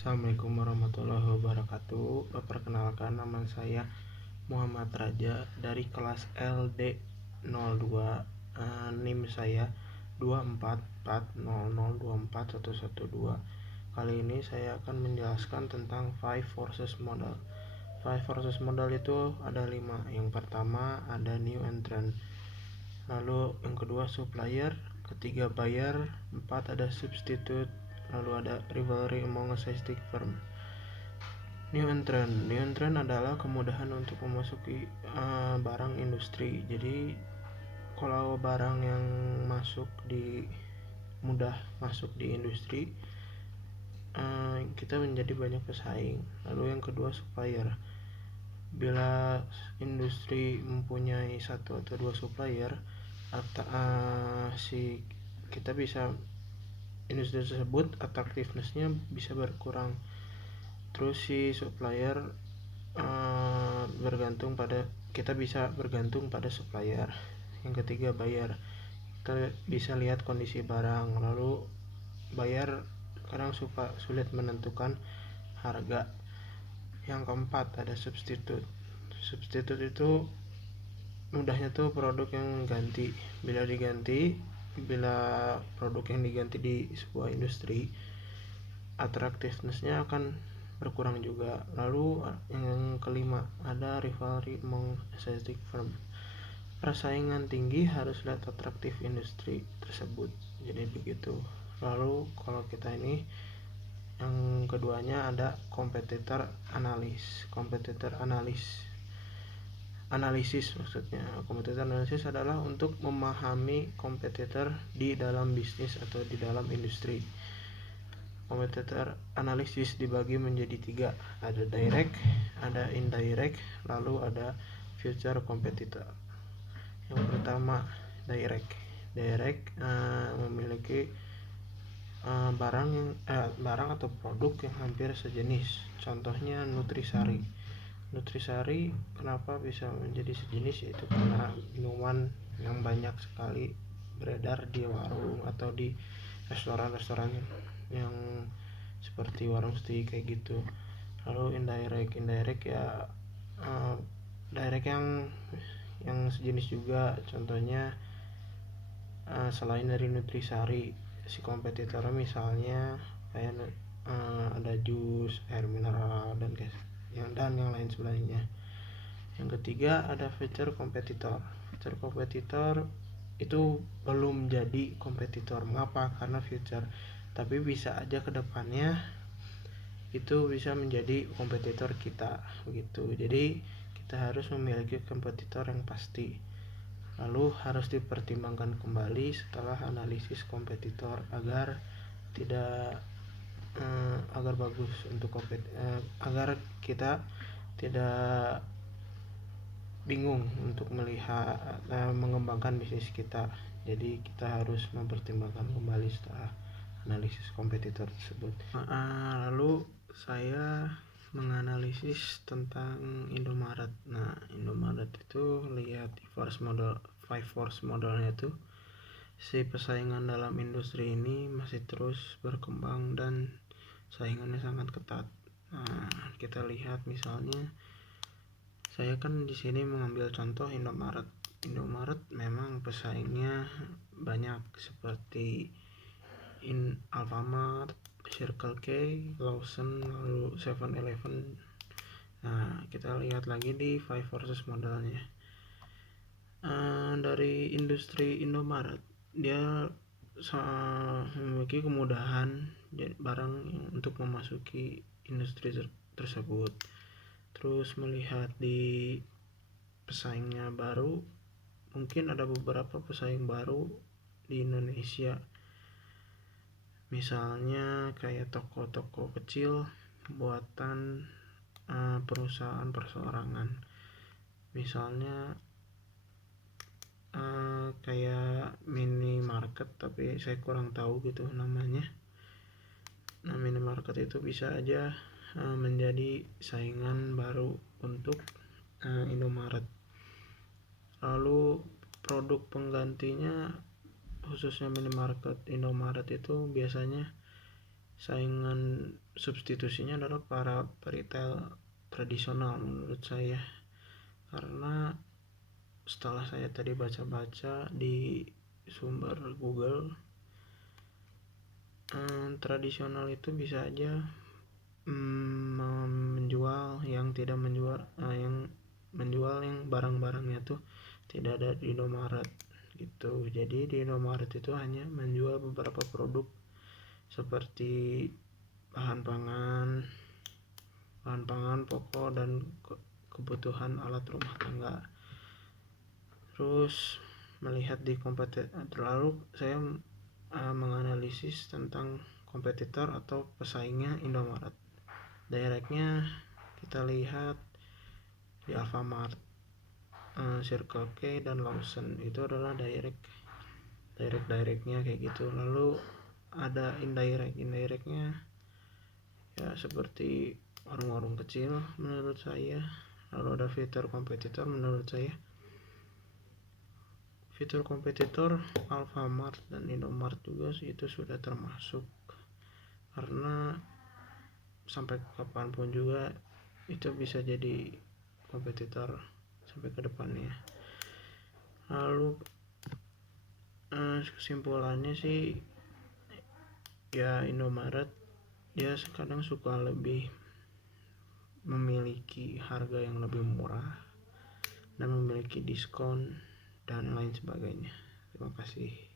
Assalamualaikum warahmatullahi wabarakatuh. Perkenalkan, nama saya Muhammad Raja dari kelas LD02. NIM saya 24400241112. Kali ini saya akan menjelaskan tentang five forces model. Five forces model itu ada 5. Yang pertama ada new entrant, lalu yang kedua supplier, ketiga buyer, 4 ada substitute, lalu ada rivalry among existing firm. New entrant adalah kemudahan untuk memasuki barang industri. Jadi kalau barang yang mudah masuk di industri, kita menjadi banyak pesaing. Lalu yang kedua supplier, bila industri mempunyai 1 atau 2 supplier, kita bisa industri tersebut attractiveness-nya bisa berkurang. Terus si supplier kita bisa bergantung pada supplier. Yang ketiga buyer, kita bisa lihat kondisi barang. Lalu buyer kadang sulit menentukan harga. Yang keempat ada substitute itu mudahnya tuh produk yang ganti. Bila produk yang diganti di sebuah industri, attractiveness-nya akan berkurang juga. Lalu yang kelima ada rivalry among existing firm. Persaingan tinggi harus lihat atraktif industri tersebut. Jadi begitu. Lalu kalau kita ini yang keduanya ada competitor analisis maksudnya. Competitor analisis adalah untuk memahami kompetitor di dalam bisnis atau di dalam industri. Competitor analisis dibagi menjadi 3, ada direct, ada indirect, lalu ada future competitor. Yang pertama direct memiliki barang atau produk yang hampir sejenis. Contohnya Nutrisari kenapa bisa menjadi sejenis, yaitu karena minuman yang banyak sekali beredar di warung atau di restoran-restoran yang seperti warung steak kayak gitu. Lalu indirect ya direct yang sejenis juga. Contohnya selain dari Nutrisari, si kompetitor misalnya kayak ada jus, air mineral dan yang lain sebagainya. Yang ketiga ada future competitor itu belum jadi kompetitor. Mengapa? Karena future, tapi bisa aja kedepannya itu bisa menjadi kompetitor kita begitu. Jadi kita harus memiliki kompetitor yang pasti, lalu harus dipertimbangkan kembali setelah analisis kompetitor agar bagus untuk agar kita tidak bingung untuk mengembangkan bisnis kita. Jadi kita harus mempertimbangkan kembali setelah analisis kompetitor tersebut. Lalu saya menganalisis tentang Indomaret. Nah, Indomaret itu lihat five force modelnya itu, si persaingan dalam industri ini masih terus berkembang dan saingannya sangat ketat. Nah, kita lihat misalnya, saya kan di sini mengambil contoh Indomaret. Memang pesaingnya banyak seperti Alfamart, Circle K, Lawson, lalu 7-Eleven. Nah, kita lihat lagi di five forces modelnya. Dari industri Indomaret, dia memiliki kemudahan barang untuk memasuki industri tersebut. Terus melihat di pesaingnya baru, mungkin ada beberapa pesaing baru di Indonesia, misalnya kayak toko-toko kecil buatan perusahaan perseorangan, misalnya kayak minimarket, tapi saya kurang tahu gitu namanya. Nah, minimarket itu bisa aja menjadi saingan baru untuk Indomaret. Lalu produk penggantinya khususnya minimarket Indomaret itu biasanya saingan substitusinya adalah para retail tradisional menurut saya, karena setelah saya tadi baca-baca di sumber Google, tradisional itu bisa aja menjual yang tidak menjual yang menjual yang barang-barangnya tuh tidak ada di Indomaret gitu. Jadi di Indomaret itu hanya menjual beberapa produk seperti bahan pangan pokok dan kebutuhan alat rumah tangga. Terus melihat di kompetitor, lalu saya menganalisis tentang kompetitor atau pesaingnya Indomaret. Directnya kita lihat di Alfamart, Circle K dan Lawson, itu adalah directnya kayak gitu. Lalu ada indirectnya ya seperti warung-warung kecil menurut saya. Lalu ada fitur kompetitor menurut saya. Fitur kompetitor Alfamart dan Indomart juga itu sudah termasuk, karena sampai kapanpun juga itu bisa jadi kompetitor sampai ke depannya. Lalu kesimpulannya sih ya, Indomaret dia kadang suka lebih memiliki harga yang lebih murah dan memiliki diskon dan lain sebagainya. Terima kasih.